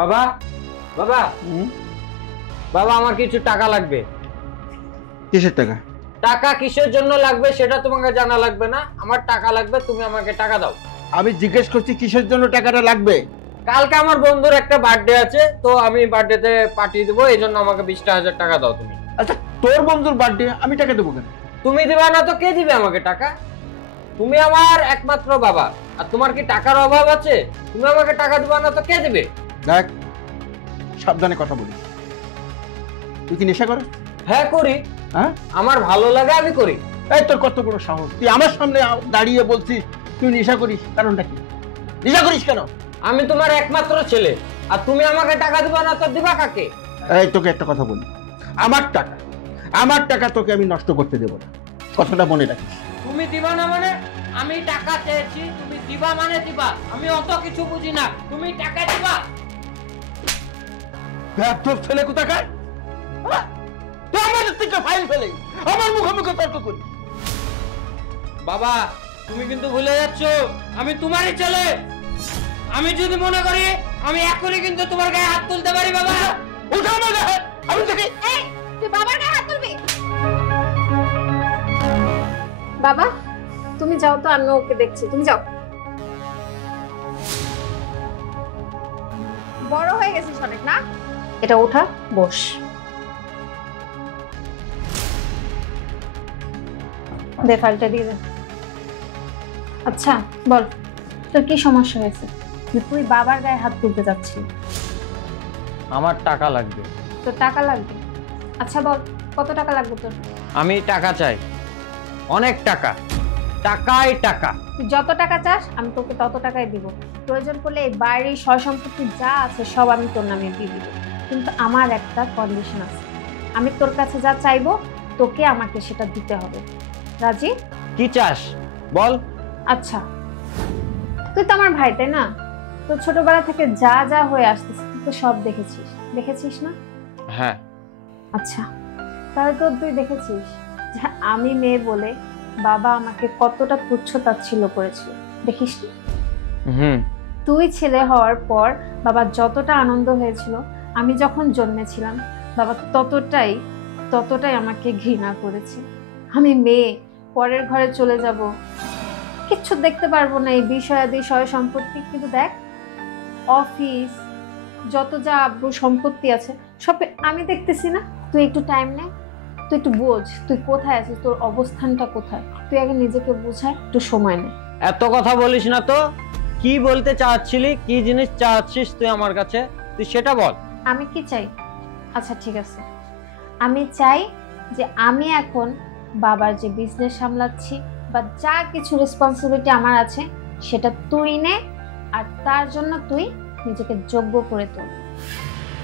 বাবা বাবা বাবা আমার কিছু টাকা লাগবে। কিসের টাকা? টাকা কিসের জন্য লাগবে সেটা তোমাকে জানা লাগবে না, আমার টাকা লাগবে, তুমি আমাকে টাকা দাও। আমি জিজ্ঞেস করছি কিসের জন্য টাকাটা লাগবে। কালকে আমার বন্ধুর একটা বার্থডে আছে, তো আমি বার্থডেতে পার্টি দেবো, এই জন্য আমাকে 20,000 টাকা দাও তুমি। আচ্ছা তোর বন্ধুর বার্থডে, আমি টাকা দেবো কেন? তুমি দিবা না তো কে দিবে আমাকে টাকা? তুমি আমার একমাত্র বাবা, আর তোমার কি টাকার অভাব আছে? তুমি আমাকে টাকা দিবা না তো কে দিবে? দেখ সাবধানে কথা বলি। তুই কি নেশা করো? হ্যাঁ করি, হ্যাঁ আমার ভালো লাগে আমি করি। এই তোর কত বড় সাহস, তুই আমার সামনে দাঁড়িয়ে বলছিস তুই নেশা করিস, কারণটা কি? নেশা করিস কেন? আমি তোমার একমাত্র ছেলে, আর তুমি আমাকে টাকা দিবা না তো দিবা কাকে? এই তোকে একটা কথা বলি, আমার টাকা তোকে আমি নষ্ট করতে দেবো না, কথাটা মনে রাখিস। তুমি দিবা না মানে? আমি টাকা চেয়েছি, তুমি দিবা মানে দিবা, আমি অত কিছু বুঝি না, তুমি টাকা দিবা। তোর ছেলে কোথাকার? তুই আমাদের থেকে ফাইল ফেলে আমার মুখোমুখি তর্ক করি। বাবা তুমি কিন্তু ভুলে যাচ্ছ, আমি তোমারই ছেলে। আমি যদি মনে করি আমি এখনই কিন্তু তোমার গায়ে হাত তুলতে পারি। বাবা উঠা আমার গায়ে হাত, আমি দেখি। এই তুই বাবার গায়ে হাত তুলবি? বাবা তুমি যাও তো, আমি ওকে দেখছি, তুমি যাও। বড় হয়ে গেছিস অনেক না? এটা ওঠা, বস। দে ফাইলটা দিয়ে দে। আচ্ছা বল, তোর কি সমস্যা হয়েছে যে তুই বাবার গায়ে হাত তুলতে যাচ্ছিস? আমার টাকা লাগবে। তোর টাকা লাগবে? আচ্ছা বল কত টাকা লাগবে তোর? আমি টাকা চাই, অনেক টাকা, টাকাই টাকা। তুই যত টাকা চাস আমি তোকে তত টাকাই দিব। প্রয়োজন পড়লে এই বাড়ির সয় সম্পত্তি যা আছে সব আমি তোর নামে দিয়ে দিব, কিন্তু আমার একটা কন্ডিশন আছে। আমি তোর কাছে যা চাইবো তোকে আমাকে সেটা দিতে হবে। রাজি? কি চাস বল। আচ্ছা তুই তো আমার ভাই তাই না? তোর ছোটবেলা থেকে যা যা হয়ে আসতেছে তুই তো সব দেখেছিস না? হ্যাঁ। আচ্ছা তাহলে তো তুই দেখেছিস যে আমি মেয়ে বলে বাবা আমাকে কতটা তুচ্ছ তাচ্ছিল্য করেছিল, দেখিস না? তুই ছেলে হওয়ার পর বাবা যতটা আনন্দ হয়েছিল, আমি যখন জন্মেছিলাম বাবা ততটাই আমাকে ঘৃণা করেছে। আমি মেয়ে, পরের ঘরে চলে যাব, কিচ্ছু দেখতে পারবো না, এই বিষয়াদি সয় সম্পত্তি, কিন্তু দেখ অফিস যত যা আব্বু সম্পত্তি আছে সব আমি দেখতেছি না। তুই একটু টাইম নে, তুই একটু বোঝ তুই কোথায় আছিস, তোর অবস্থানটা কোথায়, তুই আগে নিজেকে বোঝায়, একটু সময় নে। এত কথা বলিস না তো, কি বলতে চাচ্ছিলি, কি জিনিস চাচ্ছিস তুই আমার কাছে, তুই সেটা বল। আমি কি চাই? আচ্ছা ঠিক আছে, আমি চাই যে আমি এখন বাবার যে বিজনেস সামলাচ্ছি বা যা কিছু রেসপন্সিবিলিটি আমার আছে সেটা তুই নে, আর তার জন্য তুই নিজেকে যোগ্য করে তোল।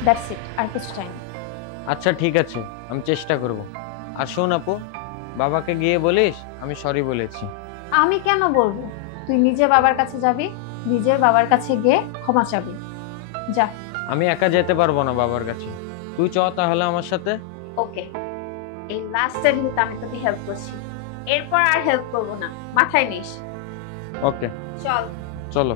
দ্যাটস ইট, আর কিছু চাই না। আচ্ছা ঠিক আছে, আমি চেষ্টা করব। আর শোন আপু, বাবাকে গিয়ে বলিস আমি সরি বলেছি। আমি কেন বলবো? তুই নিজে বাবার কাছে যাবি, নিজের বাবার কাছে গিয়ে ক্ষমা চাবি, যা। আমি একা যেতে পারবো না বাবার কাছে, তুই চ তাহলে আমার সাথে। ওকে, এই লাস্টের কিন্তু আমি তোকে হেল্প করছি, এরপর আর হেল্প করবো না, মাথায় নিস। ওকে চল। চলো।